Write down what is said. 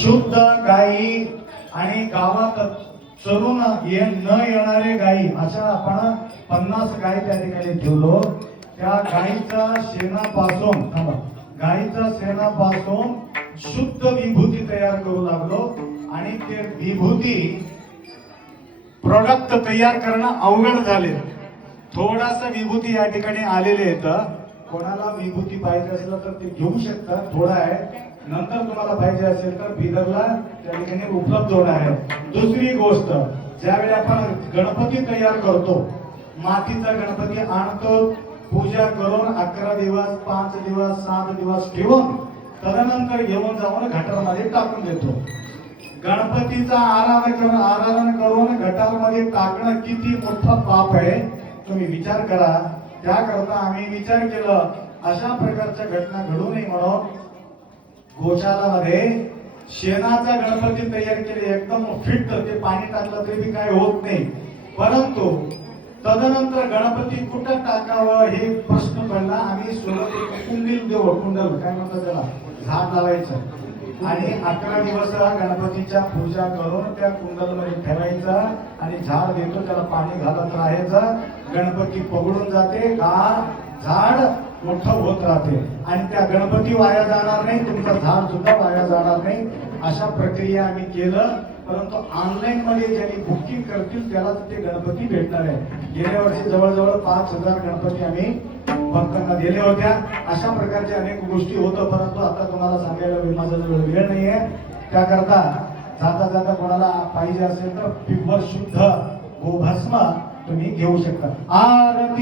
शुद्ध गायी आणि गावात चरून न येणारे गायी अशा आपण 50 गायी त्या ठिकाणी ठेवलो. त्या गायीच्या शेणापासून शुद्ध विभूती तयार करू लागलो आणि ते विभूती प्रोडक्ट तयार करणं अवघड झाले. थोडासा विभूती या ठिकाणी आलेले आहेत. कोणाला विभूती पाहिजे असेल तर ते घेऊ शकतात. थोडा आहे, नंतर तुम्हाला पाहिजे असेल तर बिदरला त्या ठिकाणी उपलब्ध होणार आहे. दुसरी गोष्ट, ज्यावेळी आपण गणपती तयार करतो, मातीचा गणपती आणतो, पूजा करून 11 दिवस 5 दिवस 7 दिवस ठेवून तदनंतर घेऊन जाऊन गटारामध्ये टाकून देतो. गणपतीचा आराधन करून गटारामध्ये टाकणं किती मोठा पाप आहे तुम्ही विचार करा. त्याकरता आम्ही विचार केला अशा प्रकारच्या घटना घडू नये म्हणून गोशालामध्ये शेणाचा गणपती तयार केले, एकदम फिट. ते पाणी टाकलं तरी काय होत नाही. परंतु तदनंतर गणपती कुठं टाकावं हे प्रश्न पडला. आम्ही कुंडल काय म्हणतात त्याला, झाड लावायचं आणि 11 दिवस गणपतीच्या पूजा करून त्या कुंडलमध्ये ठेवायचा आणि झाड देतो, त्याला पाणी घालत राहायचं. गणपती पगडून जाते, झाड मोठं होत राहते आणि त्या गणपती वाया जाणार नाही, तुमचं झाड सुद्धा वाया जाणार नाही. अशा प्रक्रिया आम्ही केलं. परंतु ऑनलाईन मध्ये ज्यांनी बुकिंग करतील त्याला ते गणपती भेटणार आहे. गेल्या वर्षी जवळजवळ 5000 गणपती आम्ही भक्तांना दिल्या होत्या. अशा प्रकारच्या अनेक गोष्टी होतं. परंतु आता तुम्हाला सांगायला माझा वेळ नाहीये. त्याकरता जाता जाता कोणाला पाहिजे असेल तर प्युअर शुद्ध गोभस्म तुम्ही घेऊ शकता. आरती